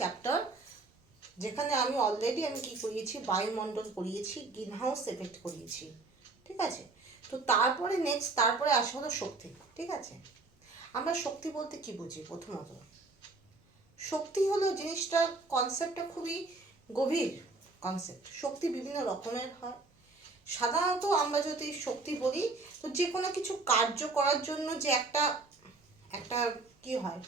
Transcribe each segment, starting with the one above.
Chapter, যেখানে আমি already কি করিয়েছি, বায়ুমণ্ডল করিয়েছি, গ্রিন হাউস এফেক্ট করিয়েছি, ঠিক আছে। তো তারপরে আসে হলো শক্তি, ঠিক আছে। আমরা শক্তি বলতে কি বুঝি? প্রথমত শক্তি হলো জিনিসটার কনসেপ্টটা খুবই গভীর কনসেপ্ট। শক্তি বিভিন্ন রকমের হয়। সাধারণত আমরা যদি শক্তি বলি, তো যে কোনো কিছু কার্য করার জন্য যে একটা একটা কি হয়,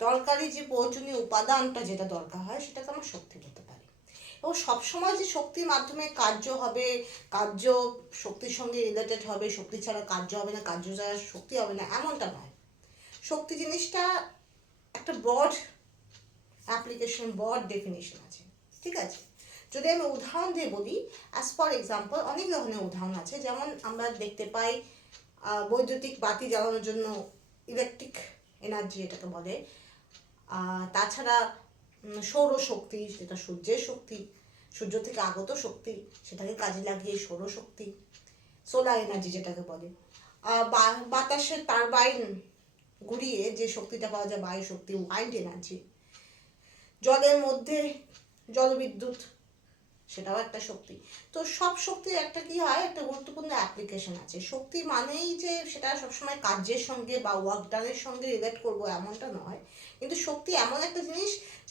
দরকারি যে প্রয়োজনীয় উপাদানটা যেটা দরকার হয়, সেটাকে আমরা শক্তি বলতে পারি। এবং সবসময় যে শক্তির মাধ্যমে কার্য হবে, কার্য শক্তির সঙ্গে রিলেটেড হবে, শক্তি ছাড়া কার্য হবে না, কার্য ছাড়া শক্তি হবে না, এমনটা নয়। শক্তি জিনিসটা একটা ব্রড অ্যাপ্লিকেশন, ব্রড ডেফিনেশন আছে, ঠিক আছে। যদি আমি উদাহরণ দিয়ে বলি, অ্যাজ ফর এক্সাম্পল, অনেক ধরনের উদাহরণ আছে। যেমন আমরা দেখতে পাই বৈদ্যুতিক বাতি জ্বালানোর জন্য ইলেকট্রিক এনার্জি এটাকে বলে। তাছাড়া সৌরশক্তি, যেটা সূর্যের শক্তি, সূর্য থেকে আগত শক্তি, সেটাকে কাজে লাগিয়ে সৌরশক্তি, সোলার এনার্জি যেটাকে বলে। বাতাসের টারবাইন ঘুরিয়ে যে শক্তিটা পাওয়া যায়, বায়ু শক্তি, ওয়াইন্ড এনার্জি। জলের মধ্যে জলবিদ্যুৎ, সেটাও একটা শক্তি। তো সব শক্তির একটা কি হয়, একটা গুরুত্বপূর্ণ অ্যাপ্লিকেশন আছে। শক্তি মানেই যে সেটা সবসময় কার্যের সঙ্গে বা ওয়ার্ক ডানের সঙ্গে রিলেট করবো এমনটা নয়। কিন্তু শক্তি এমন একটা জিনিস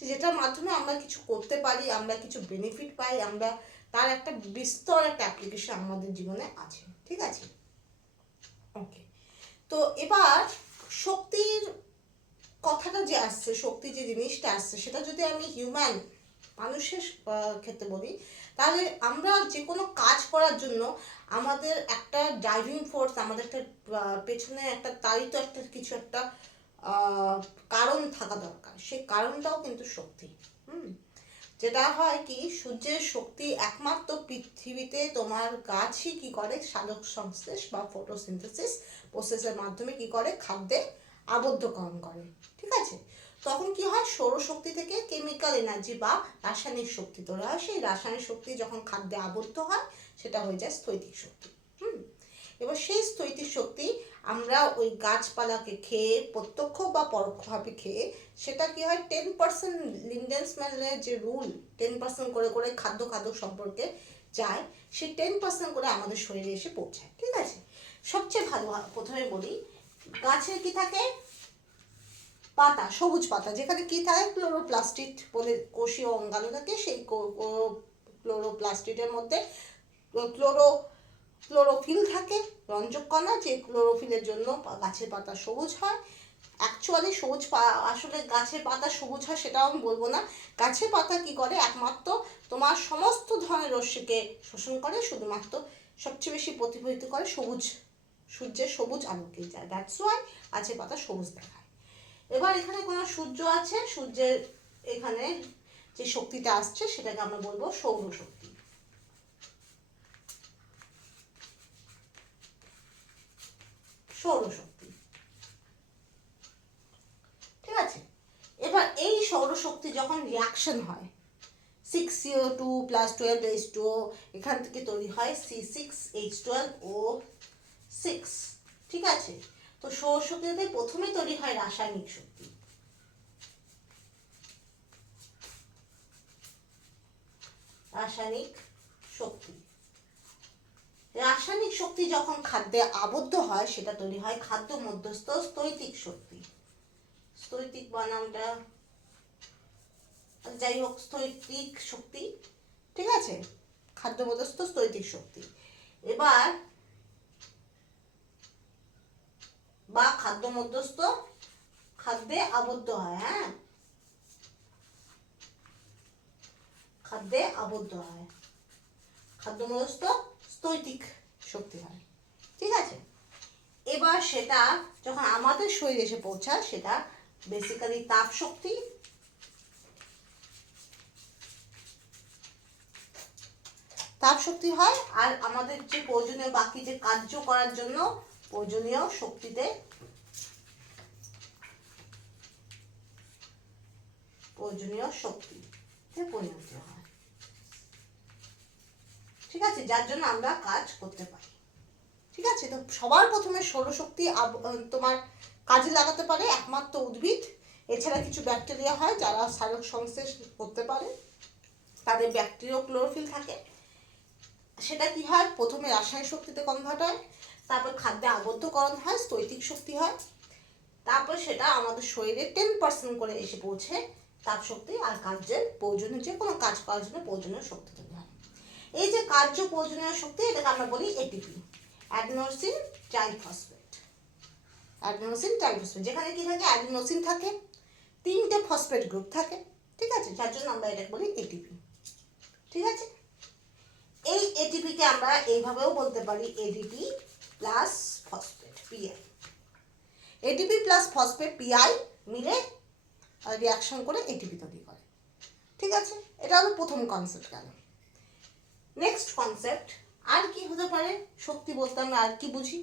যেটার মাধ্যমে আমরা কিছু করতে পারি, আমরা কিছু বেনিফিট পাই, আমরা তার একটা বিস্তর একটা অ্যাপ্লিকেশন আমাদের জীবনে আছে, ঠিক আছে। ওকে, তো এবার শক্তির কথাটা যে আসছে, শক্তি যে জিনিসটা আসছে, সেটা যদি আমি হিউম্যান মানুষের ক্ষেত্রে বলি, তাহলে আমরা যে কোনো কাজ করার জন্য আমাদের একটা ড্রাইভিং ফোর্স, আমাদের একটা পেছনে একটা তাড়িত একটা কিছু একটা কারণ থাকা দরকার। সেই কারণটাও কিন্তু শক্তি। যেটা হয় কি, সূর্যের শক্তি একমাত্র পৃথিবীতে তোমার গাছই কি করে, সালোক সংশ্লেষ বা ফটোসিনথেসিস প্রসেসের মাধ্যমে কি করে, খাদ্যে আবদ্ধকরণ করে, ঠিক আছে। তখন কি হয়, সৌরশক্তি থেকে কেমিক্যাল এনার্জি বা রাসায়নিক শক্তি তৈরি হয়। সেই রাসায়নিক শক্তি যখন খাদ্যে আবদ্ধ হয়, সেটা হয়ে যায় স্থৈতিক শক্তি। এবার সেই স্থৈতিক শক্তি আমরা ওই গাছপালাকে খেয়ে, প্রত্যক্ষ বা পরোক্ষভাবে খেয়ে, সেটা কি হয়, 10% লিন্ডেন্সম্যানের যে রুল, 10% করে করে খাদ্য সম্পর্কে যায়, সেই 10% করে আমাদের শরীরে এসে পৌঁছায়, ঠিক আছে। সবচেয়ে ভালো, প্রথমে বলি, গাছের কি থাকে, পাতা, সবুজ পাতা, যেখানে কি থাকে, ক্লোরোপ্লাস্টিড বলে কোষীয় অঙ্গাণু থাকে। সেই ক্লোরোপ্লাস্টিডের মধ্যে ক্লোরোফিল থাকে, রঞ্জক কণা, যে ক্লোরোফিলের জন্য গাছের পাতা সবুজ হয়। অ্যাকচুয়ালি আসলে গাছের পাতা সবুজ হয় সেটাও আমি বলবো না। গাছের পাতা কি করে, একমাত্র তোমার সমস্ত ধরনের রশ্মিকে শোষণ করে, শুধুমাত্র সবচেয়ে বেশি প্রতিফলিত করে সূর্যের সবুজ আলোকে যায়। দ্যাটস ওয়াই গাছের পাতা সবুজ দেখায়। এবার এখানে কোনো সূর্য আছে, সূর্যের এখানে যে শক্তিটা আসছে সেটাকে আমরা বলবো সৌরশক্তি। সৌরশক্তি, ঠিক আছে। এবার এই সৌরশক্তি যখন রিয়াকশন হয়, 6CO2 + 12H2O, এখান থেকে তৈরি হয় C6H12O6, ঠিক আছে। তো সৌরশক্তিতে প্রথমে তৈরি হয় রাসায়নিক শক্তি। রাসায়নিক শক্তি যখন খাদ্যে আবদ্ধ হয়, সেটা তৈরি হয় খাদ্য মধ্যস্থ স্থৈতিক শক্তি। স্থৈতিক বানামটা যাই হোক, স্থৈতিক শক্তি, ঠিক আছে, খাদ্য মধ্যস্থ স্থৈতিক শক্তি। এবার বা খাদ্য মধ্যস্থ, খাদ্যে আবদ্ধ হয়, খাদ্যে আবদ্ধ হয়, খাদ্য মধ্যস্থ স্থৈতিক শক্তি হয়, ঠিক আছে। এবার সেটা যখন আমাদের শরীরে এসে পৌঁছায়, সেটা বেসিক্যালি তাপ শক্তি। তাপ শক্তি হয়। আর আমাদের যে প্রয়োজনীয় বাকি যে কার্য করার জন্য প্রয়োজনীয় শক্তিতে পরিণত হয়, ঠিক আছে, যার জন্য আমরা কাজ করতে পারি, ঠিক আছে। তো সবার প্রথমে সৌরশক্তি তোমার কাজে লাগাতে পারে একমাত্র উদ্ভিদ, এছাড়া কিছু ব্যাকটেরিয়া হয় যারা সালোক সংশ্লেষ করতে পারে, তাদের ব্যাকটেরিয়া ক্লোরোফিল থাকে। সেটা কি হয়, প্রথমে রাসায়নিক শক্তিতে কনভার্ট হয়, তারপর খাদ্যে আবদ্ধকরণ হয়, স্থৈতিক শক্তি হয়, তারপর সেটা আমাদের শরীরে 10% করে এসে পৌঁছে তাপ শক্তি আর কার্যের প্রয়োজনীয় যে কোনো কাজ করার জন্য প্রয়োজনীয় শক্তি তৈরি হয়। এই যে কার্য প্রয়োজনীয় শক্তি, এটাকে আমরা বলি ATP, adenosine triphosphate. Adenosine triphosphate, যেখানে কি থাকে, অ্যাডিনোসিন থাকে, 3টে ফসফেট গ্রুপ থাকে, ঠিক আছে, যার জন্য আমরা এটাকে বলি এটিপি। ঠিক আছে, এই এটিপিকে আমরা এইভাবেও বলতে পারি ADP plus phosphate, PI. ATP plus phosphate PI মিলে রিয়াকশন করে এটিপি তৈরি করে। ঠিক আছে, এটা হলো প্রথম কনসেপ্ট গেল। নেক্সট কনসেপ্ট, আর কি হতে পারে, শক্তি বলতে আমরা আর কি বুঝি।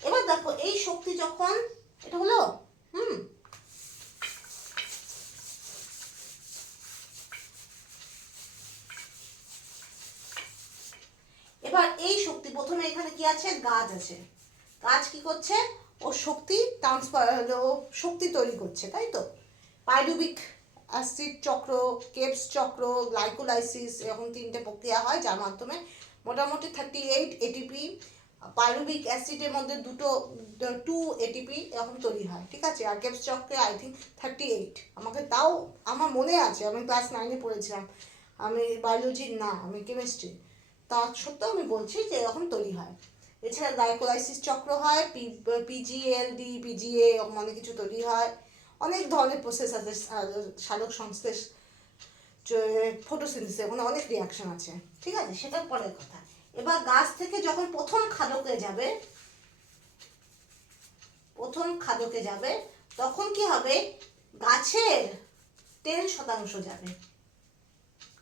এবার দেখো, এই শক্তি যখন, এটা হলো এবার এই শক্তি, প্রথমে এখানে কি আছে, গাছ আছে, গাছ কি করছে, ও শক্তি ট্রান্সফার, ও শক্তি তৈরি করছে, তাই তো। পাইরুবিক অ্যাসিড চক্র, কেপস চক্র, গ্লাইকোলাইসিস, এরকম 3টে প্রক্রিয়া হয় যার মাধ্যমে মোটামুটি 38 এটিপি, পাইরুবিক অ্যাসিডের মধ্যে 2 এটিপি এরকম তৈরি হয়। ঠিক আছে, আর কেপস চক্রে আই থিঙ্ক 38, আমাকে তাও আমার মনে আছে, আমি ক্লাস 9-এ পড়েছিলাম, আমি বায়োলজির না, আমি কেমিস্ট্রি, তা সত্ত্বেও আমি বলছি যে এরকম তৈরি হয়। এছাড়া গ্লাইকোলাইসিস চক্র হয়, পিজিএলডি, পিজিএ, এরকম অনেক কিছু তৈরি হয়, অনেক ধরনের প্রসেস আছে, সালোক সংশ্লেষ, ফটোসিনথেসিস, ওখানে অনেক রিয়াকশন আছে। ঠিক আছে, সেটা পরের কথা। এবার গাছ থেকে যখন প্রথম খাদকে যাবে তখন কি হবে, গাছের 10% যাবে,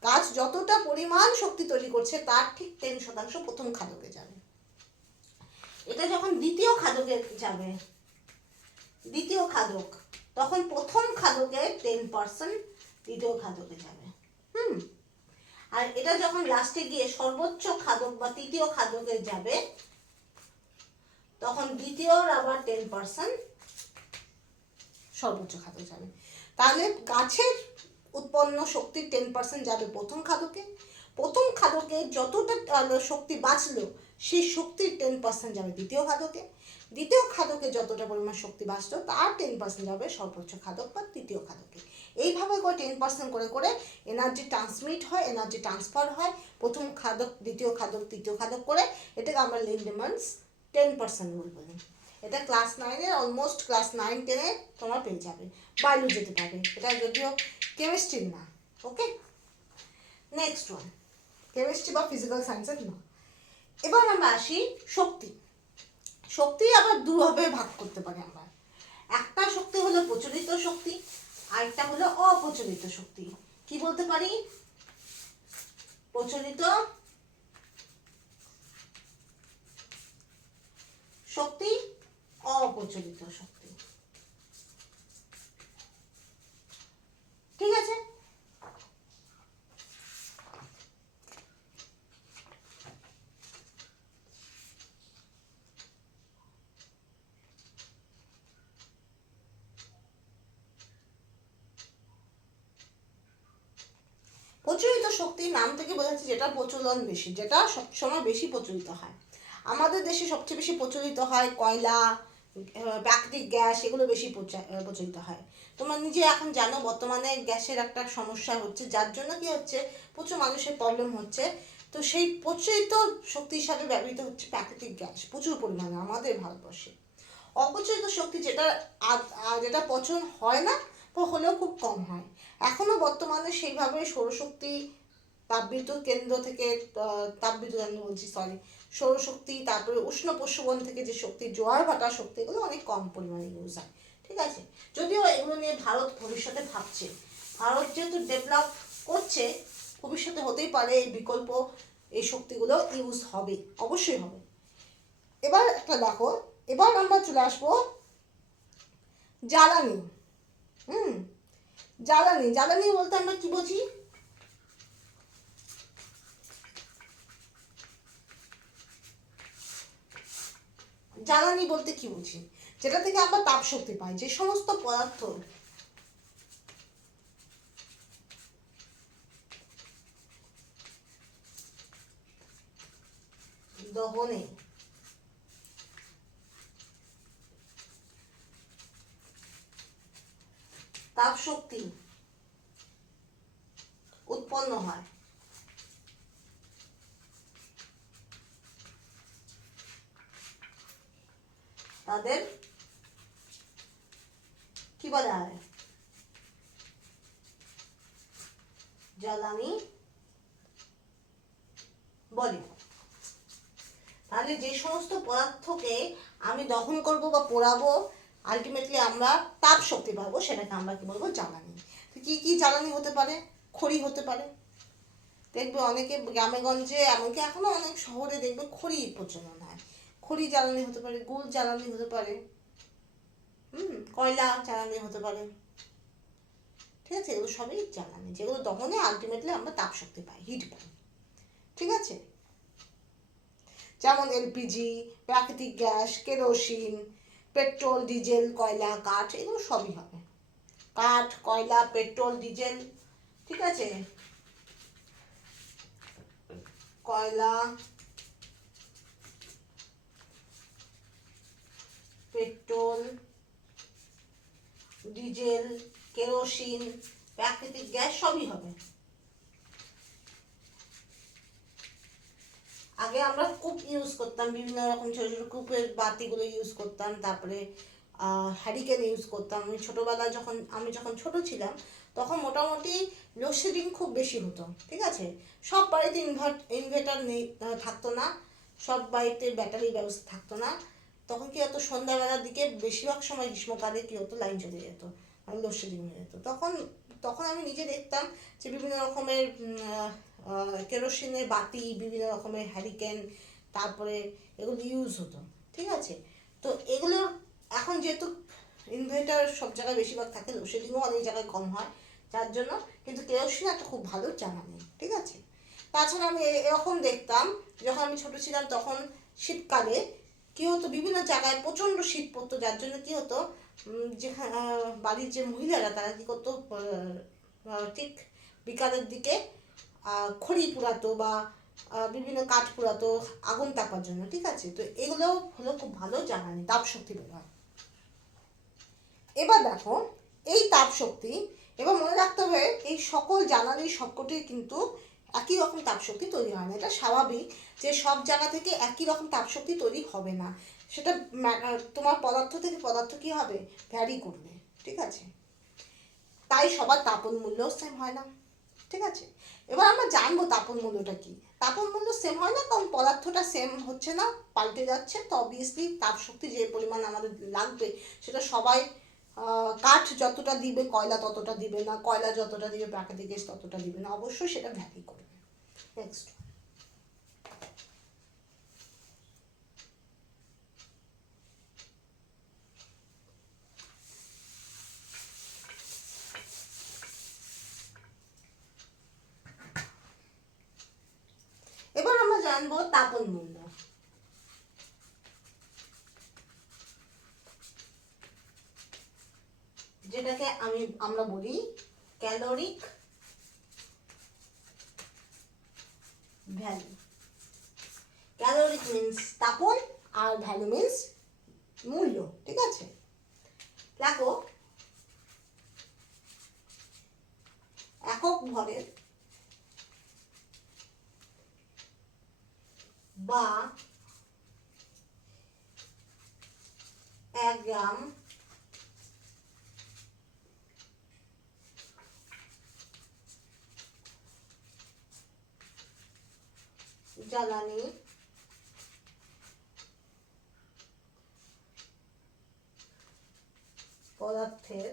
গাছ যতটা পরিমাণ শক্তি তৈরি করছে তার ঠিক 10% প্রথম খাদকে যাবে। এটা যখন দ্বিতীয় খাদকে যাবে, দ্বিতীয় খাদক, তখন প্রথম খাদকে 10% দ্বিতীয় খাদকে যাবে। আর এটা যখন লাস্টে গিয়ে সর্বোচ্চ খাদক বা তৃতীয় খাদকে যাবে, তখন দ্বিতীয়র আবার 10% সর্বোচ্চ খাদক যাবে। তাহলে গাছের উৎপন্ন শক্তির 10% যাবে প্রথম খাদকে, প্রথম খাদকে যতটা শক্তি বাঁচলো সেই শক্তির 10% যাবে দ্বিতীয় খাদকে, দ্বিতীয় খাদকে যতটা পরিমাণ শক্তি বাঁচলো তার 10% যাবে সর্বোচ্চ খাদক বা তৃতীয় খাদকে। এইভাবে করে 10% করে করে এনার্জি ট্রান্সমিট হয়, এনার্জি ট্রান্সফার হয়, প্রথম খাদক, দ্বিতীয় খাদক, তৃতীয় খাদক করে। এটাকে আমরা লিন্ডেম্যানস 10% রুল বলি। এটা ক্লাস 9-এর, অলমোস্ট ক্লাস 9-10-এ তোমরা পেয়ে যাবে, বায়োলজিতে পাবে, এটা যদিও কেমিস্ট্রির না। ওকে, নেক্সট ওয়ান, কেমিস্ট্রি বা ফিজিক্যাল সায়েন্সের না। এবার আমরা আসি শক্তি। শক্তি আবার দুভাবে ভাগ করতে পারি আমরা, একটা শক্তি হলো প্রচলিত শক্তি, আরেকটা হলো অপ্রচলিত শক্তি। কি বলতে পারি, প্রচলিত শক্তি, অপ্রচলিত শক্তি। ঠিক আছে, প্রচলিত শক্তির নাম থেকে বোঝা যাচ্ছে যেটা প্রচলন বেশি, যেটা সবসময় বেশি প্রচলিত হয়। আমাদের দেশে সবচেয়ে বেশি প্রচলিত হয় কয়লা, প্রাকৃতিক গ্যাস, এগুলো বেশি প্রচলিত হয়। তোমরা নিজে এখন জানো বর্তমানে গ্যাসের একটা সমস্যা হচ্ছে, যার জন্য কি হচ্ছে, প্রচুর মানুষের প্রবলেম হচ্ছে। তো সেই প্রচলিত শক্তি হিসাবে ব্যবহৃত হচ্ছে প্রাকৃতিক গ্যাস প্রচুর পরিমাণে আমাদের ভারতবর্ষে। অপ্রচলিত শক্তি যেটা পচন হয় না বা হলেও খুব কম হয়। এখনো বর্তমানে সেইভাবে সৌরশক্তি, তাপবিদ্যুৎ কেন্দ্র থেকে, তাপবিদ্যুৎ কেন্দ্র বলছি, সরি, সৌরশক্তি, তারপরে উষ্ণ প্রস্রবণ থেকে যে শক্তি, জোয়ার ভাটা শক্তি, এগুলো অনেক কম পরিমাণে ইউজ হয়। ঠিক আছে, যদিও এগুলো নিয়ে ভারত ভবিষ্যতে ভাবছে, ভারত যেহেতু ডেভেলপ করছে, ভবিষ্যতে হতেই পারে এই বিকল্প, এই শক্তিগুলো ইউজ হবে, অবশ্যই হবে। এবার একটা দেখো, এবার আমরা চলে আসবো জ্বালানি। জ্বালানি, জ্বালানি বলতে আমরা কি বুঝি, জ্বালানি বলতে কি বুঝি, যেটা থেকে আমরা তাপ শক্তি পাই, যে সমস্ত পদার্থ দহনে তাপ শক্তি উৎপন্ন হয়। তাদের কি বলা হয়? জ্বালানি বলে। তাহলে যে সমস্ত পদার্থকে আমি দহন করব বা পোড়াবো, আলটিমেটলি আমরা তাপ শক্তি পাবো, সেটাকে আমরা কি বলবো? জ্বালানি। তো কি কি জ্বালানি হতে পারে? খড়ি হতে পারে। দেখবে অনেকে গ্রামে গঞ্জে, এমনকি এখনো অনেক শহরে দেখবে খড়ি প্রচলন হয়। খড়ি জ্বালানি হতে পারে, গুড় জ্বালানি হতে পারে, কয়লা জ্বালানি হতে পারে। ঠিক আছে, এগুলো সবই জ্বালানি, যেগুলো দহনে আলটিমেটলি আমরা তাপ শক্তি পাই, হিট পাই। ঠিক আছে, যেমন এলপিজি, প্রাকৃতিক গ্যাস, কেরোসিন, পেট্রোল, ডিজেল, কয়লা, কাঠ, এগুলো সবই হবে। কাঠ, কয়লা, পেট্রোল, ডিজেল। ঠিক আছে, কয়লা, পেট্রোল, ডিজেল, কেরোসিন, প্রাকৃতিক গ্যাস সবই হবে। আগে আমরা কূপ ইউজ করতাম, বিভিন্ন রকম ছোট ছোট কূপের বাতিগুলো ইউজ করতাম, তারপরে হ্যারিকেন ইউজ করতাম। আমি ছোটোবেলায় যখন ছোট ছিলাম, তখন মোটামুটি লোডশেডিং খুব বেশি হতো। ঠিক আছে, সব বাড়িতে ইনভার্টার নেই, থাকতো না, সব বাড়িতে ব্যাটারি ব্যবস্থা থাকতো না। তখন কি হতো, সন্ধ্যাবেলার দিকে বেশিরভাগ সময় গ্রীষ্মকালে কি হতো, লাইন চলে যেত, লোডশেডিং হয়ে যেত। তখন তখন আমি নিজে দেখতাম যে বিভিন্ন রকমের কেরোসিনের বাতি, বিভিন্ন রকমের হ্যারিকেন, তারপরে এগুলো ইউজ হতো। ঠিক আছে, তো এগুলো এখন যেহেতু ইনভার্টার সব জায়গায় বেশিরভাগ থাকে, লোডশেডিংও অনেক জায়গায় কম হয়, যার জন্য কিন্তু কেরোসিন একটা খুব ভালো জ্বালানি। ঠিক আছে, তাছাড়া আমি এরকম দেখতাম, যখন আমি ছোট ছিলাম তখন শীতকালে কি হতো, বিভিন্ন জায়গায় প্রচণ্ড শীত পড়তো, যার জন্য কি হতো, যেখানে বাড়ির যে মহিলারা তারা কি করতো, ঠিক বিকালের দিকে খড়ি পুরাতো বা বিভিন্ন কাঠ পুরাতো আগুন তাপার জন্য। ঠিক আছে, তো এগুলো হলো খুব ভালো জ্বালানি, তাপ শক্তি ব্যবহার। এবার দেখো, এই তাপ শক্তি, এবার মনে রাখতে হবে এই সকল জ্বালানির সবকটি কিন্তু একই রকম তাপশক্তি তৈরি হয় না। এটা স্বাভাবিক যে সব জায়গা থেকে একই রকম তাপশক্তি তৈরি হবে না, সেটা তোমার পদার্থ থেকে পদার্থ কি হবে, ভ্যারি করবে। ঠিক আছে, তাই সবার তাপন মূল্য সেম হয় না। ঠিক আছে, এবার আমরা জানবো তাপন মূল্যটা কি। তাপন মূল্য সেম হয় না, কারণ পদার্থটা সেম হচ্ছে না, পাল্টে যাচ্ছে। তো অবভিয়াসলি তাপ শক্তি যে পরিমাণ আমাদের লাগবে, সেটা সবাই কাঠ যতটা দিবে কয়লা ততটা দিবে না, কয়লা যতটা দিবে প্রাকৃতিক গ্যাস ততটা দিবে না, অবশ্যই সেটা ভ্যারি করবে। নেক্সট, এবার আমরা জানবো তাপন মূল্য, যেটাকে আমরা বলি ক্যালোরিক ভ্যালু। ক্যালোরিক মিন্স তাপন, আর ভ্যালু মিন্স মূল্য। ঠিক আছে, দেখো একক ভরের বা 1 গ্রাম জ্বালানি পদার্থের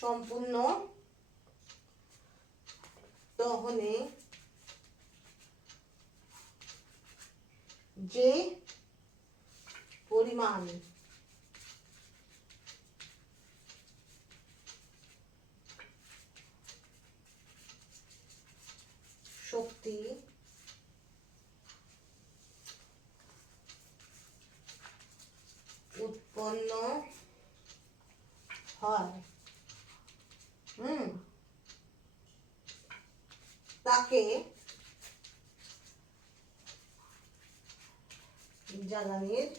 সম্পূর্ণ দহনে যে পরিমাণ শক্তি উৎপন্ন হয়, হুম, তাকে জ্বালানির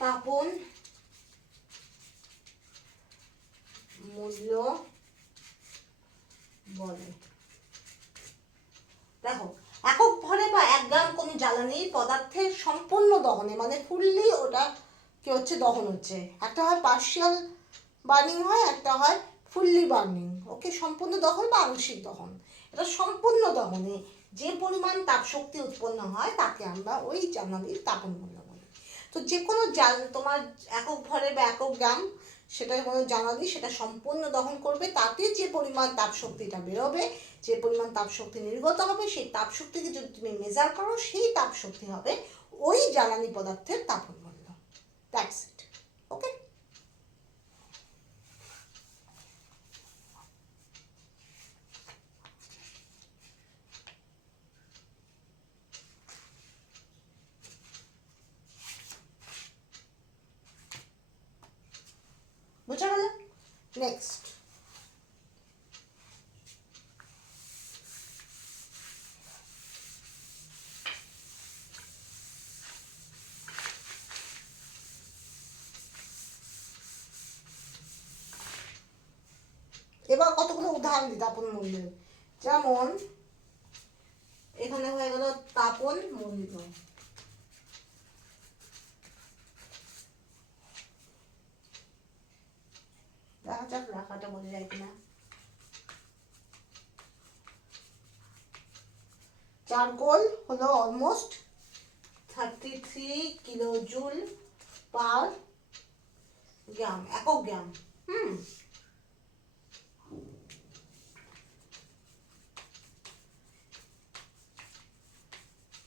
তাপন মূল্য বলে। দেখো, একক ভরে বা 1 গ্রাম কোনো জ্বালানি পদার্থের সম্পূর্ণ দহনে, মানে ফুললি ওটা কি হচ্ছে, দহন হচ্ছে। একটা হয় পার্শিয়াল বার্নিং হয়, একটা হয় ফুললি বার্নিং। ওকে, সম্পূর্ণ দহন বা আংশিক দহন। এটা সম্পূর্ণ দহনে যে পরিমাণ তাপ শক্তি উৎপন্ন হয় তাকে আমরা ওই জ্বালানির তাপন মূল্য বলি। তো যে কোনো তোমার একক ভরে বা একক গ্রাম সেটা কোনো জ্বালানি, সেটা সম্পূর্ণ দহন করবে, তাতে যে পরিমাণ তাপ শক্তিটা বেরোবে, যে পরিমাণ তাপ শক্তি নির্গত হবে, সেই তাপ শক্তিকে যদি তুমি মেজার করো, সেই তাপ শক্তি হবে ওই জ্বালানি পদার্থের তাপন মূল্য। That's it. ওকে, বুঝা গেল? নেক্সট, এবার কতগুলো উদাহরণ দিই তাপন মূল্যের। যেমন এখানে হয়ে গেল তাপন মূল্য। দেখা যাক রাখাটা বোঝা যায় কিনা। চারকোল হলো অলমোস্ট 33 কিলোজুল পার গ্রাম, একক গ্রাম।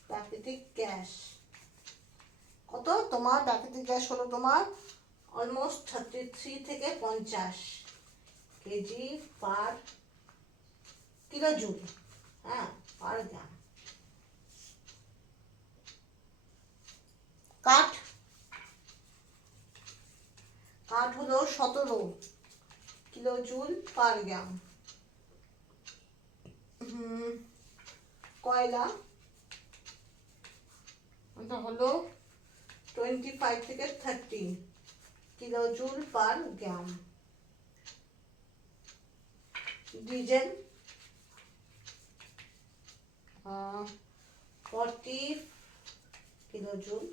প্রাকৃতিক গ্যাস কত? তোমার প্রাকৃতিক গ্যাস হলো তোমার অলমোস্ট 33 থেকে 50 কেজি পার কিলোজুল, হ্যাঁ, পার গ্রাম। কাঠ, কাঠ হলো 17 কিলোজুল পার গ্রাম। কয়লা এটা হলো 25 থেকে 30 কিলোজুল পার গ্রাম। ডিজেল 40 কিলোজুল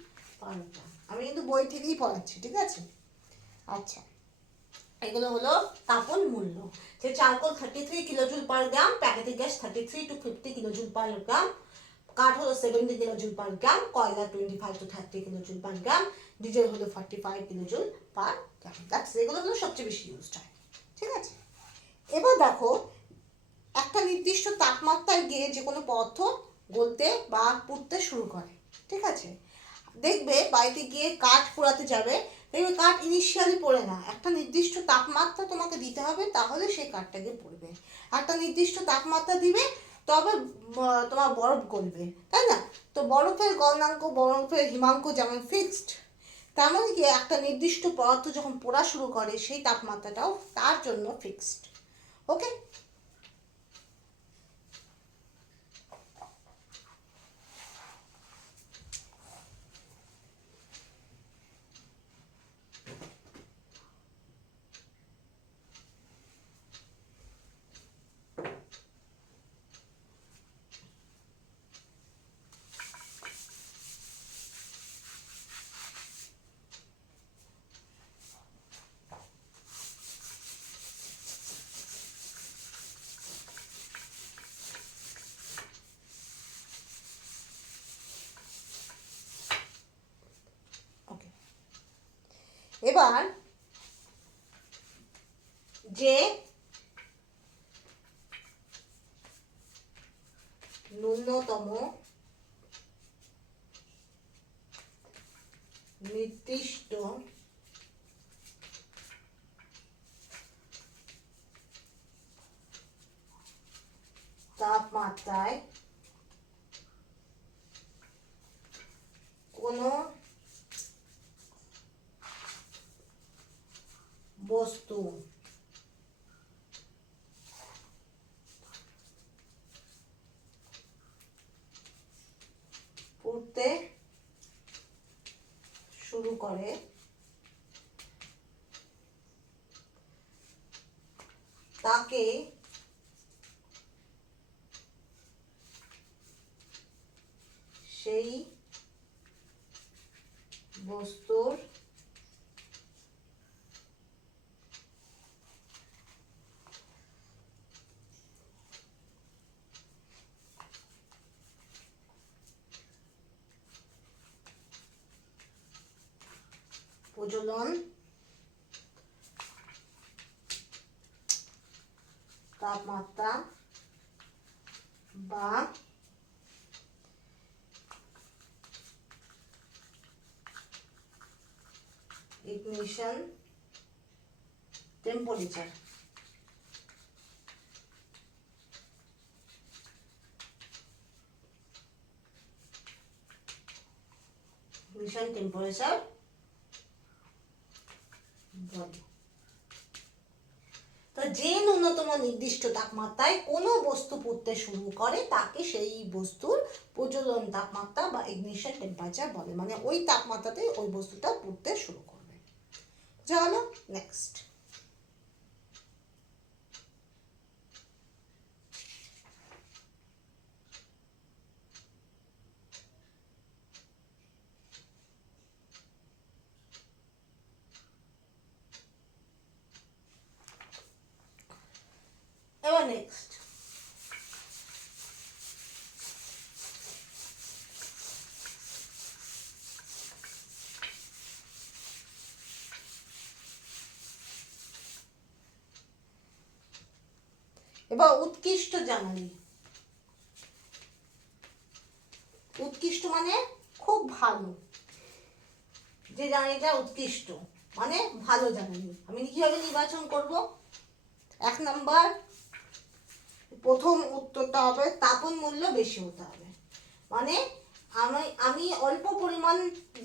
পার গ্রাম। আমি কিন্তু বই থেকেই পড়াচ্ছি, ঠিক আছে? আচ্ছা, এগুলো হলো তাপন মূল্য। যে চারকোল 33 কিলোজুল পার গ্রাম, প্রাকৃতিক গ্যাস 33 to 50 কিলোজুল পার গ্রাম, কাঠ হলো 70 কিলোজুল পার গ্রাম, কয়লা 25 to 30 kilojoule per gram, diesel হলো 45 কিলোজুল পার গ্রাম। দ্যাটস, এগুলো হলো সবচেয়ে বেশি ইউজড হয়, ঠিক আছে? এবার দেখো, একটা নির্দিষ্ট তাপমাত্রায় গিয়ে যে কোনো পদার্থ গলতে বা পুড়তে শুরু করে, ঠিক আছে? দেখবে বাড়িতে গিয়ে কাঠ পোড়াতে যাবে, দেখবে কাঠ ইনিশিয়ালি পড়ে না, একটা নির্দিষ্ট তাপমাত্রা তোমাকে দিতে হবে, তাহলে সেই কাঠটা গিয়ে পড়বে। একটা নির্দিষ্ট তাপমাত্রা দিবে, তবে তোমার বরফ গলবে, তাই না? তো বরফের গলনাঙ্ক, বরফের হিমাঙ্ক যেমন ফিক্সড, তেমনই কি একটা নির্দিষ্ট পদার্থ যখন পোড়া শুরু করে সেই তাপমাত্রাটাও তার জন্য ফিক্সড। ওকে, ওকে। এবার যে ন্যূনতম নির্দিষ্ট তাপমাত্রায় কোনো বস্তু পুড়তে শুরু করে তাকে সেই বস্তুর প্রজ্বলন তাপমাত্রা বা ignition temperature। ignition temperature বলে। তো যে ন্যূনতম নির্দিষ্ট তাপমাত্রায় কোনো বস্তু পুড়তে শুরু করে তাকে সেই বস্তুর প্রজ্বলন তাপমাত্রা বা ইগনিশন টেম্পারেচার বলে, মানে ওই তাপমাত্রাতে ওই বস্তুটা পুড়তে শুরু করবে। চলো নেক্সট। এবার নেক্সট, এবার উৎকৃষ্ট জ্বালানি। উৎকৃষ্ট মানে খুব ভালো, যে জ্বালানিটা উৎকৃষ্ট মানে ভালো জ্বালানি। আমি কিভাবে নির্বাচন করব? 1 নাম্বার, প্রথম উত্তরটা হবে তাপন মূল্য বেশি হতে হবে। মানে আমি অল্প পরিমাণ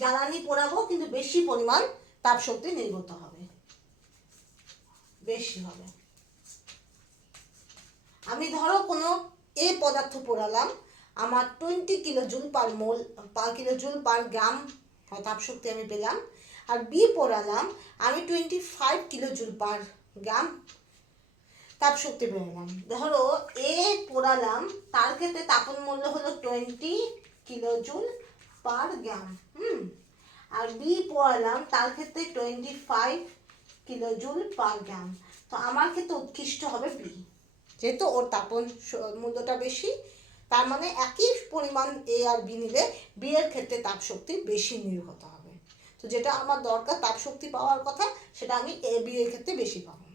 জ্বালানি পোড়াবো কিন্তু বেশি পরিমাণ তাপ শক্তি নির্গত হবে, বেশি হবে। আমি ধরো কোনো এ পদার্থ পোড়ালাম, আমার 20 kilo joule per kilo joule per gram তাপ শক্তি আমি পেলাম। আর বি পোড়ালাম, আমি 25 কিলো জুল পার গ্রাম তাপ শক্তি পেলাম। ধরো এ পোড়ালাম, তার ক্ষেত্রে তাপন মূল্য হলো 20 কিলো জুল পার গ্রাম। আর বি পোড়ালাম, তার ক্ষেত্রে 25 কিলো জুল পার গ্রাম। তো আমার ক্ষেত্রে উৎকৃষ্ট হবে বি, যেহেতু ওর তাপন মূল্যটা বেশি। তার মানে একই পরিমাণ এ আর বি নিলে বি এর ক্ষেত্রে তাপ শক্তি বেশি নির্গত হবে। তো যেটা আমার দরকার তাপ শক্তি পাওয়ার কথা, সেটা আমি এ বি এর ক্ষেত্রে বেশি পাবো।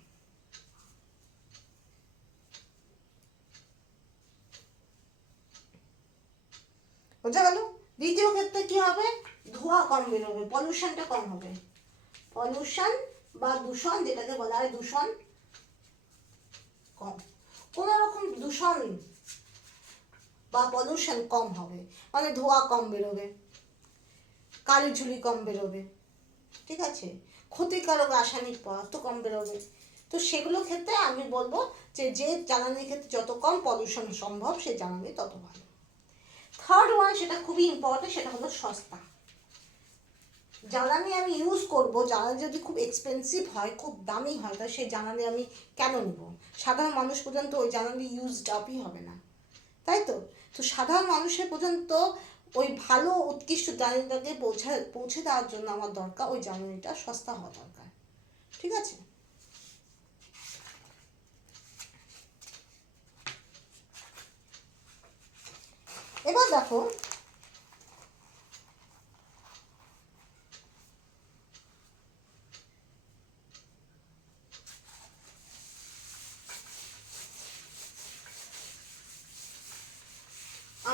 বোঝা গেল? দ্বিতীয় ক্ষেত্রে কি হবে? ধোঁয়া কম বেরোবে, পলিউশনটা কম হবে। পলিউশন বা দূষণ, যেটাকে বলা হয় দূষণ, কম। কোন রকম দূষণ বা পলিউশন কম হবে, মানে ধোঁয়া কম বেরোবে, কালিঝুলি কম বেরোবে, ঠিক আছে, ক্ষতিকারক রাসায়নিক পদার্থ কম বেরোবে। তো সেগুলো ক্ষেত্রে আমি বলবো যে জ্বালানির ক্ষেত্রে যত কম পলিউশন সম্ভব সে জ্বালানি তত ভালো। থার্ড ওয়ান, সেটা খুবই ইম্পর্টেন্ট, সেটা হলো সস্তা। জ্বালানি আমি ইউজ করব, জ্বালানি যদি খুব এক্সপেন্সিভ হয়, খুব দামি হয়, তাহলে সেই জ্বালানি আমি কেন নেব? সাধারণ মানুষ পর্যন্ত ওই জ্বালানি ইউজড আপই হবে না, তাই তো? তো সাধারণ মানুষের পর্যন্ত ওই ভালো উৎকৃষ্ট জ্বালানিটাকে পৌঁছে দেওয়ার জন্য আমার দরকার ওই জ্বালানিটা সস্তা হওয়া দরকার, ঠিক আছে? এবার দেখো,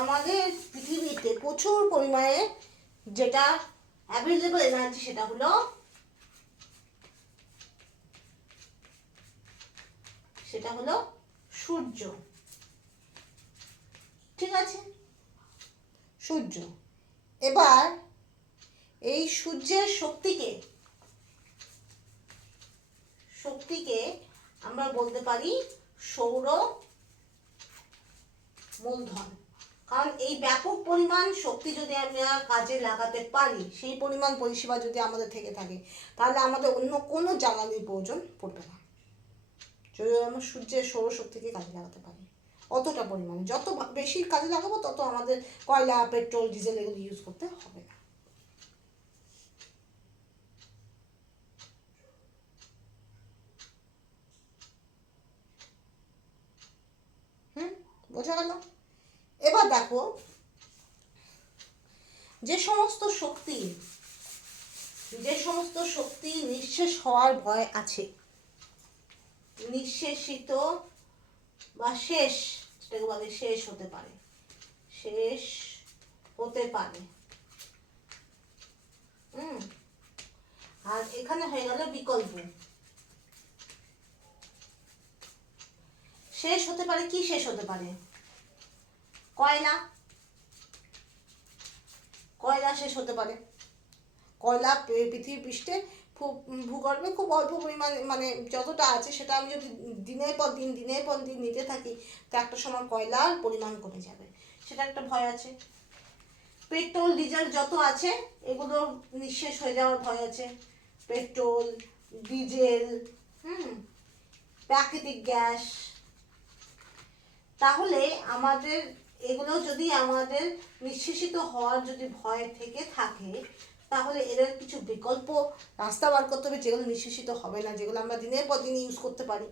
আমাদের পৃথিবীতে প্রচুর পরিমাণে যেটা অ্যাভেলেবল এনার্জি, সেটা হলো সূর্য, ঠিক আছে? সূর্য। এবার এই সূর্যের শক্তিকে শক্তিকে আমরা বলতে পারি সৌর মূলধন। কারণ এই ব্যাপক পরিমাণ শক্তি যদি আমরা কাজে লাগাতে পারি, সেই পরিমাণ পরিষেবা যদি আমাদের থেকে থাকে, তাহলে আমাদের অন্য কোনো জ্বালানির প্রয়োজন পড়বে না, যদি আমরা সূর্যের সৌরশক্তিকে কাজে লাগাতে পারি। অতটা পরিমাণে যত বেশি কাজে লাগাবো তত আমাদের কয়লা, পেট্রোল, ডিজেল এগুলো ইউজ করতে হবে না। বোঝা গেল? এবার দেখো, যে সমস্ত শক্তি নিঃশেষ হওয়ার ভয় আছে, নিঃশেষিত বা শেষ, যেটাকে বলে শেষ হতে পারে, শেষ হতে পারে। আর এখানে হয়ে গেল বিকল্প। শেষ হতে পারে, কি শেষ হতে পারে? কয়লা শেষ হতে পারে। কয়লা পৃথিবী পৃষ্ঠে ভূগর্ভে খুব অল্প পরিমাণে, মানে যতটা আছে সেটা আমি যদি দিনের পর দিন নিতে থাকি, তো একটা সময় কয়লার পরিমাণ কমে যাবে, সেটা একটা ভয় আছে। পেট্রোল, ডিজেল যত আছে এগুলো নিঃশেষ হয়ে যাওয়ার ভয় আছে। পেট্রোল, ডিজেল, প্রাকৃতিক গ্যাস। তাহলে আমাদের এগুলো যদি আমাদের নিঃশেষিত হওয়ার যদি ভয় থেকে থাকে, তাহলে এদের কিছু বিকল্প রাস্তা বার করতে হবে, যেগুলো নিঃশেষিত হবে না, যেগুলো আমরা দিনের পর দিন ইউজ করতে পারি।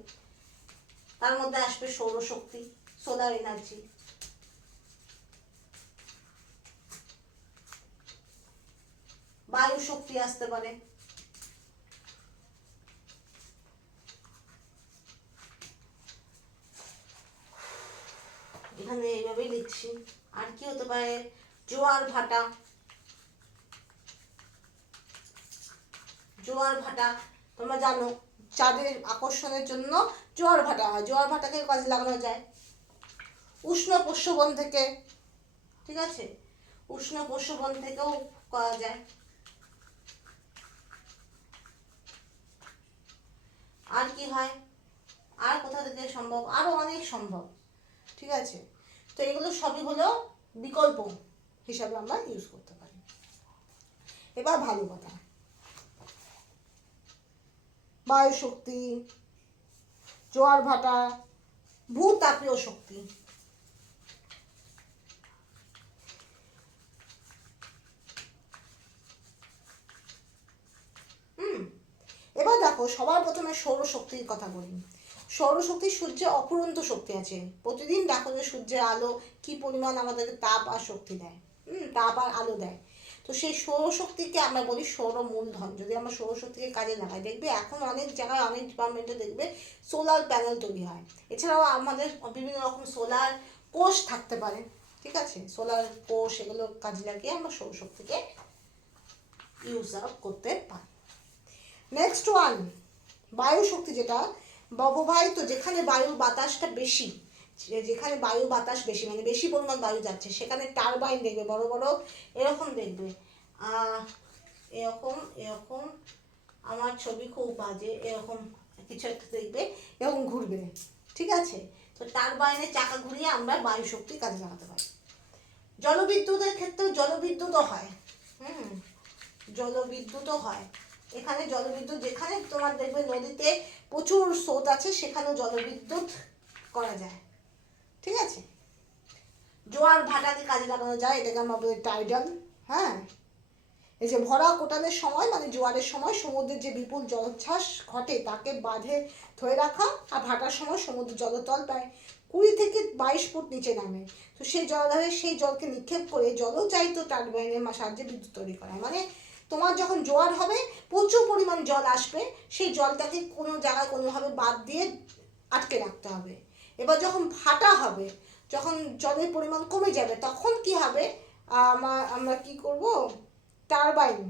তার মধ্যে আসবে সৌরশক্তি, সোলার এনার্জি। বায়ু শক্তি আসতে পারে। এখানে এইভাবেই লিখছি। আর কি হতে পারে? জোয়ার ভাটা। তোমরা জানো চাঁদের আকর্ষণের জন্য জোয়ার ভাটা হয়। জোয়ার ভাটাকে কাজে লাগানো যায় উষ্ণ প্রস্রবণ থেকে, ঠিক আছে? উষ্ণ প্রস্রবণ থেকেও করা যায়। আর কি হয়? আর কোথা থেকে সম্ভব? আরো অনেক সম্ভব, ঠিক আছে? তো এগুলো সবই হলো বিকল্প হিসাবে আমরা ইউজ করতে পারি। এবার ভালো কথা, বায়ু শক্তি, জোয়ার ভাটা, ভূতাপীয় শক্তি। এবার দেখো, সবার প্রথমে সৌরশক্তির কথা বলি। সৌরশক্তি সূর্যে অফুরন্ত শক্তি আছে। প্রতিদিন দেখো যে সূর্যের আলো কি পরিমাণ আমাদেরকে তাপ আর শক্তি দেয়, তাপ আর আলো দেয়। তো সেই সৌরশক্তিকে আমরা বলি সৌর মূলধন। যদি আমরা সৌরশক্তিকে কাজে লাগাই, দেখবে এখন অনেক জায়গায়, অনেক ডিপার্টমেন্টে দেখবে সোলার প্যানেল তৈরি হয়। এছাড়াও আমাদের বিভিন্ন রকম সোলার কোষ থাকতে পারে, ঠিক আছে? সোলার কোষ, এগুলো কাজে লাগিয়ে আমরা সৌরশক্তিকে ইউজ আপ করতে পারি। নেক্সট ওয়ান, বায়ু শক্তি, যেটা অববাহিত, যেখানে বায়ু বাতাসটা বেশি, যেখানে বায়ু বাতাস বেশি, মানে বেশি পরিমাণ বায়ু যাচ্ছে, সেখানে টারবাইন দেখবে বড় বড়, এরকম দেখবে, এরকম এরকম, আমার ছবি খুব বাজে, এরকম কিছু একটা দেখবে, এরকম ঘুরবে, ঠিক আছে? তো টারবাইনের চাকা ঘুরিয়ে আমরা বায়ু শক্তি কাজে লাগাতে পারি। জলবিদ্যুতের ক্ষেত্রেও জলবিদ্যুৎও হয়, জলবিদ্যুৎও হয়। এখানে জলবিদ্যুৎ, যেখানে তোমার দেখবে নদীতে প্রচুর স্রোত আছে, সেখানেও জলবিদ্যুৎ করা যায়, ঠিক আছে? জোয়ার ভাটাকে কাজে লাগানো যায়, এটাকে আমরা বলি টাইডাল। হ্যাঁ, এই যে ভরা কোটানের সময়, মানে জোয়ারের সময় সমুদ্রের যে বিপুল জলোচ্ছ্বাস ঘটে, তাকে বাঁধে ধরে রাখা। আর ভাটার সময় সমুদ্রের জলতল প্রায় 20 থেকে 22 ফুট নিচে নামে। তো সেই জলাধারে সেই জলকে নিক্ষেপ করে জলচালিত টারবাইনের সাহায্যে বিদ্যুৎ তৈরি করা। মানে তোমার যখন জোয়ার হবে, প্রচুর পরিমাণ জল আসবে, সেই জলটাকে কোনো জায়গায় কোনোভাবে বাদ দিয়ে আটকে রাখতে হবে। এবার যখন ভাটা হবে, যখন জলের পরিমাণ কমে যাবে, তখন কি হবে? আমরা কি করব? টারবাইন,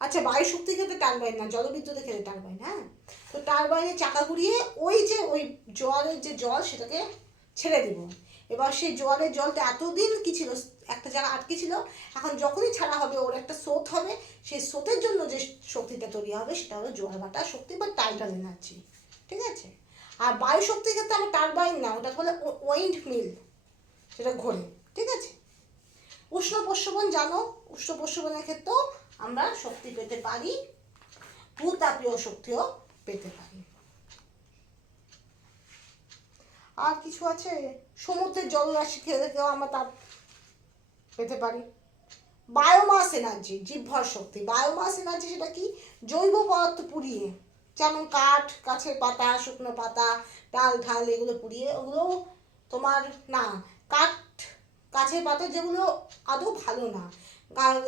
আচ্ছা বায়ু শক্তির ক্ষেত্রে টারবাইন না, জলবিদ্যুতের ক্ষেত্রে টারবাইন। হ্যাঁ, তো টারবাইনের চাকা ঘুরিয়ে ওই জোয়ারের যে জল, সেটাকে ছেড়ে দিব। এবার সেই জোয়ারের জলটা এতদিন কি ছিল, একটা জায়গায় আটকে ছিল, এখন যখনই ছাড়া হবে ওর একটা স্রোত হবে, সেই স্রোতের জন্য যে শক্তিটা তৈরি হবে সেটা হলো জোয়ার ভাটার শক্তি বা টাইডাল এনার্জি। ঠিক আছে? আর বায়ু শক্তির ক্ষেত্রে আমার টারবাইন না, ওটা বলে উইন্ড মিল, সেটা ঘোরে। ঠিক আছে? উষ্ণ প্রস্রবণ জানো, উষ্ণ প্রস্রবণের ক্ষেত্রেও আমরা শক্তি পেতে পারি, ভূতাপীয় শক্তিও পেতে পারি। আর কিছু আছে, সমুদ্রের জলরাশি থেকেও আমরা তাপ পেতে পারি। বায়োমাস এনার্জি, জীবভর শক্তি। বায়োমাস এনার্জি সেটা কি? জৈব পদার্থ পুড়িয়ে, যেমন কাঠ, গাছের পাতা, শুকনো পাতা, ডাল ঢাল এগুলো পুড়িয়ে, ওগুলো তোমার না, কাঠ গাছের পাতা যেগুলো আদৌ ভালো না।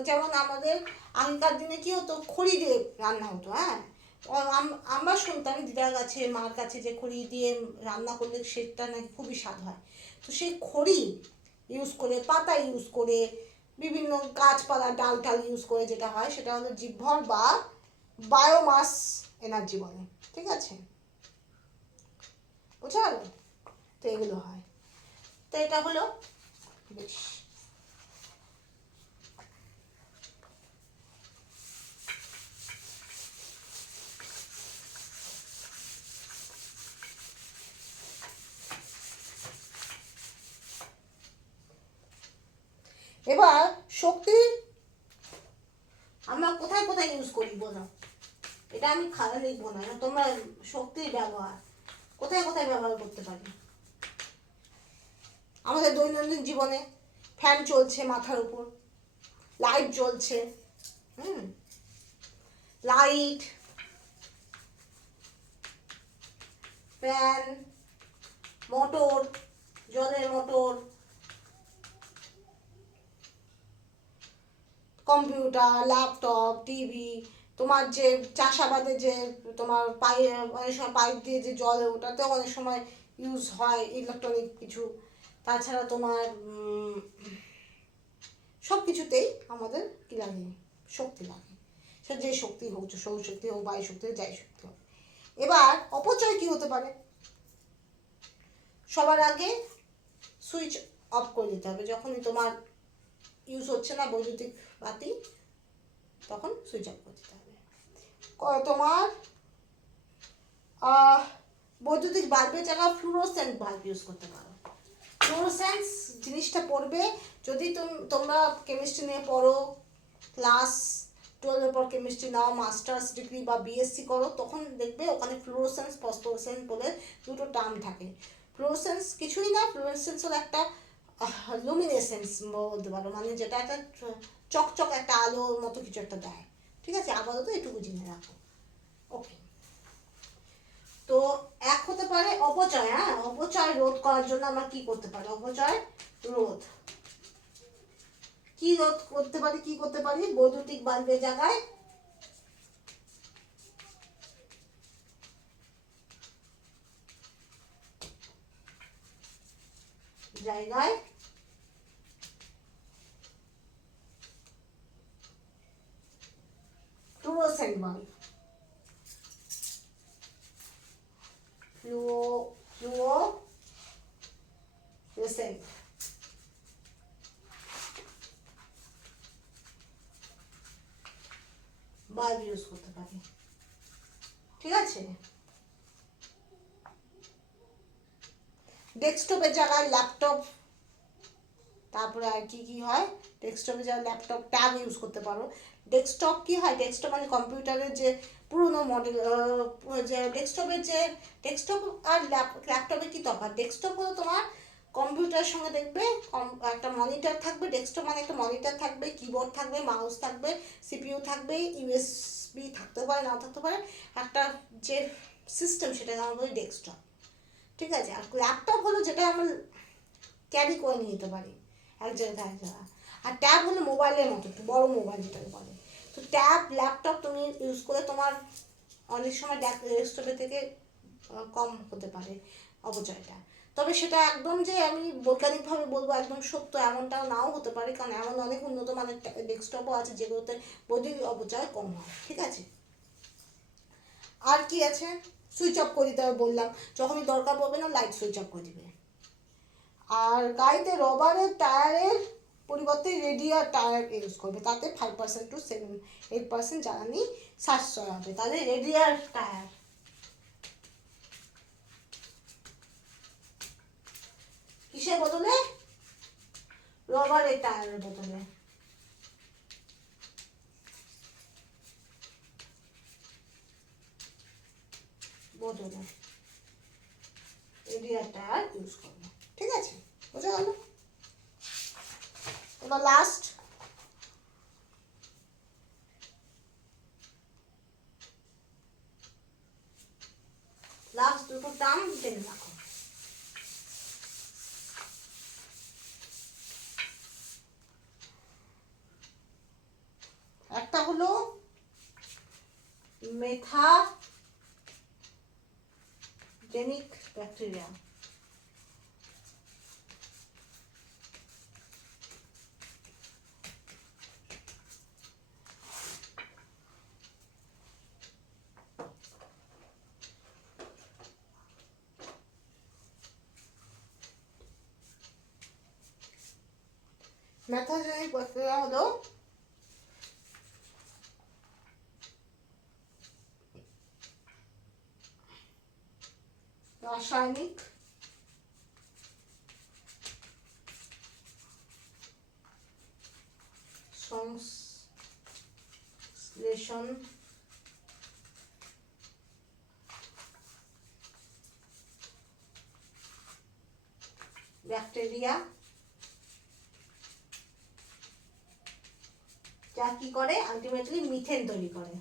যেমন আমাদের আগেকার দিনে কি হতো, খড়ি দিয়ে রান্না হতো। হ্যাঁ, আমরা শুনতাম দিদার কাছে, মার কাছে, যে খড়ি দিয়ে রান্না করলে সেটা নাকি খুবই স্বাদ হয়। তো সেই খড়ি ইউজ করে, পাতা ইউজ করে, বিভিন্ন গাছপালা ডাল টাল ইউজ করে যেটা হয় সেটা হলো জীবভর বা বায়োমাস এনার্জি বলে। ঠিক আছে? বুঝা গেল? তো এগুলো হয়। তো এটা হলো বেশ। এবার শক্তি আমরা কোথায় কোথায় ইউজ করি বলো? এটা আমি খাতা লিখবো না, তোমরা শক্তির ব্যবহার কোথায় কোথায় ব্যবহার করতে পারি আমাদের দৈনন্দিন জীবনে। ফ্যান চলছে মাথার উপর, লাইট জ্বলছে, লাইট, ফ্যান, মোটর, জলের মোটর, কম্পিউটার, ল্যাপটপ, টিভি, তোমার যে চাষাবাদে যে তোমার অনেক সময় পাইপ দিয়ে যে জল, ওটাতেও অনেক সময় ইউজ হয় ইলেকট্রনিক কিছু। তাছাড়া তোমার সব কিছুতেই আমাদের কী লাগে? শক্তি লাগে। সে যে শক্তি হোক, সৌরশক্তি হোক, বায়ু শক্তি হোক, যাই শক্তি হোক। এবার অপচয় কি হতে পারে? সবার আগে সুইচ অফ করে দিতে হবে। যখনই তোমার ইউজ হচ্ছে না বৈদ্যুতিক বাতি, তখন সুইচ অফ করে দিতে হবে। তোমার বৈদ্যুতিক বাল্বের জায়গায় ফ্লুরোসেন্ট বাল্ব ইউজ করতে পারো। ফ্লুরোসেন্স জিনিসটা পড়বে যদি তোমরা কেমিস্ট্রি নিয়ে পড়ো, ক্লাস 12-এর পর কেমিস্ট্রি নাও, মাস্টার্স ডিগ্রি বা বিএসসি করো, তখন দেখবে ওখানে ফ্লুরোসেন্স, ফসফোরেসেন্স বলে দুটো টার্ম থাকে। ফ্লুরোসেন্স কিছুই না, ফ্লুরোসেন্স হলো একটা লুমিনেসেন্স বলতে পারো, মানে যেটা একটা চকচক একটা আলোর মতো কিছু একটা দেয়। ঠিক আছে? আপাতত এটুকু জেনে রাখো। ওকে। তো এক হতে পারে অপচয়। হ্যাঁ, অপচয় রোধ করার জন্য আমরা কি করতে পারি? অপচয় রোধ কি রোধ করতে পারি? কি করতে পারি? বৈদ্যুতিক বাল্বের জায়গায় fluorescent bulb, fluorescent bulb use করতে পারি। ঠিক আছে? ডেস্কটপের জায়গায় ল্যাপটপ, তারপরে আর কি কি হয়, ডেস্কটপে যা ল্যাপটপ, ট্যাব ইউজ করতে পারো। ডেস্কটপ কি হয়? ডেস্কটপ মানে কম্পিউটারের যে পুরনো মডেল, যে ডেস্কটপের যে ডেস্কটপ আর ল্যাপটপের কি তফাৎ? ডেস্কটপ হলো তোমার কম্পিউটারের সঙ্গে দেখবে একটা মনিটর থাকবে। ডেস্কটপ মানে একটা মনিটর থাকবে, কিবোর্ড থাকবে, মাউস থাকবে, সিপিইউ থাকবে, ইউএসবি থাকতে পারে, নাও থাকতে পারে, একটা যে সিস্টেম সেটাকে আমরা বলি ডেস্কটপ। ঠিক আছে? আর ল্যাপটপ হলো যেটা আমরা ক্যারি করে নিয়ে যেতে পারি এক জায়গায় এক জায়গায়। আর ট্যাব হলো মোবাইলের মতো, একটু বড় মোবাইল যেটাকে বলে। তো ট্যাব, ল্যাপটপ তুমি ইউজ করে তোমার অনেক সময় ডেস্কটপের থেকে কম হতে পারে অপচয়টা। তবে সেটা একদম যে আমি বৈজ্ঞানিকভাবে বলবো একদম সত্য এমনটাও নাও হতে পারে, কারণ এমন অনেক উন্নত মানের ডেস্কটপও আছে যেগুলোতে বৈদ্যুতিক অপচয় কম হয়। ঠিক আছে? আর কি আছে? সুইচ অফ করে দিতে হবে বললাম, যখনই দরকার পড়বে না লাইট সুইচ অফ করে দিবে। আর গাড়িতে রবারের টায়ারের পরিবর্তে রেডিয়ার টায়ার ইউজ করবে, তাতে 5% to 8% জ্বালানি সাশ্রয় হবে। তাহলে রেডিয়ার টায়ার, কিসের বদলে? রবারের টায়ারের বদলে। রেডিয়ার টায়ার ইউজ করবো, ঠিক আছে, বোঝা গেল? এবার লাস্ট দুটো টার্ম জেনে রাখো। একটা হলো মেথাজেনিক ব্যাকটেরিয়া, মেথাজেনিক ব্যাকটেরিয়া হলো রাসায়নিক সংশ্লেষণ ব্যাকটেরিয়া, যা কি করে আলটিমেটলি মিথেন তৈরি করে।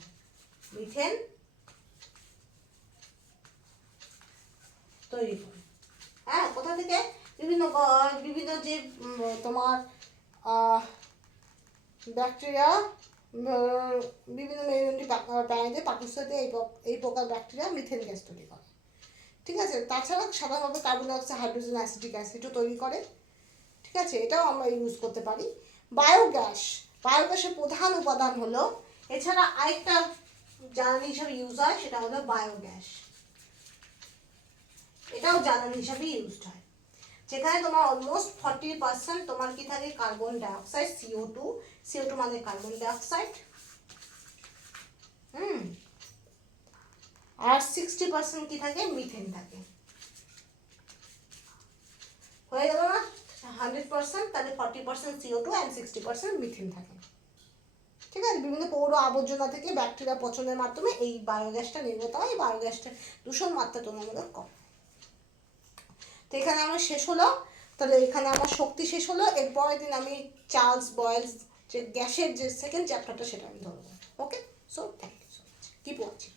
মিথেন তৈরি করে, হ্যাঁ, কোথা থেকে? বিভিন্ন বিভিন্ন যে তোমার ব্যাকটেরিয়া, বিভিন্ন মেরুদণ্ডী প্রাণীদের পাকস্থলীতে এই প্রকার ব্যাকটেরিয়া মিথেন গ্যাস তৈরি করে, ঠিক আছে। তাছাড়া সাধারণভাবে কার্বন ডাইঅক্সাইড, হাইড্রোজেন, অ্যাসিটিক অ্যাসিডও তৈরি করে, ঠিক আছে, এটাও আমরা ইউজ করতে পারি। বায়োগ্যাস, বায়োগ্যাসের প্রধান উপাদান হলো, এছাড়া আরেকটা জ্বালানি হিসাবে ইউজ হয়, সেটা হলো বায়োগ্যাস। এটাও জ্বালানি হিসাবে ইউজড হয়, যেখানে তোমার অলমোস্ট 40% তোমার কি থাকে? কার্বন ডাইঅক্সাইড, CO2 মানে কার্বন ডাইঅক্সাইড, আর 60% কি থাকে? মিথেন থাকে। হয়ে গেল না 100%? তাহলে 40% CO2 and 60% মিথেন থাকে, ঠিক আছে। বিভিন্ন পৌর আবর্জনা থেকে ব্যাকটেরিয়া পচনের মাধ্যমে এই বায়োগ্যাসটা নির্গত হয়। এই বায়োগ্যাসটা দূষণ মাত্রা তুলনামূলক কম। তো এখানে আমার শেষ হলো, তাহলে এখানে আমার শক্তি শেষ হলো। এরপরের দিন আমি চার্লস বয়েলস যে গ্যাসের যে সেকেন্ড চ্যাপ্টারটা সেটা আমি ধরবো। Okay, so thank you so much, keep watching.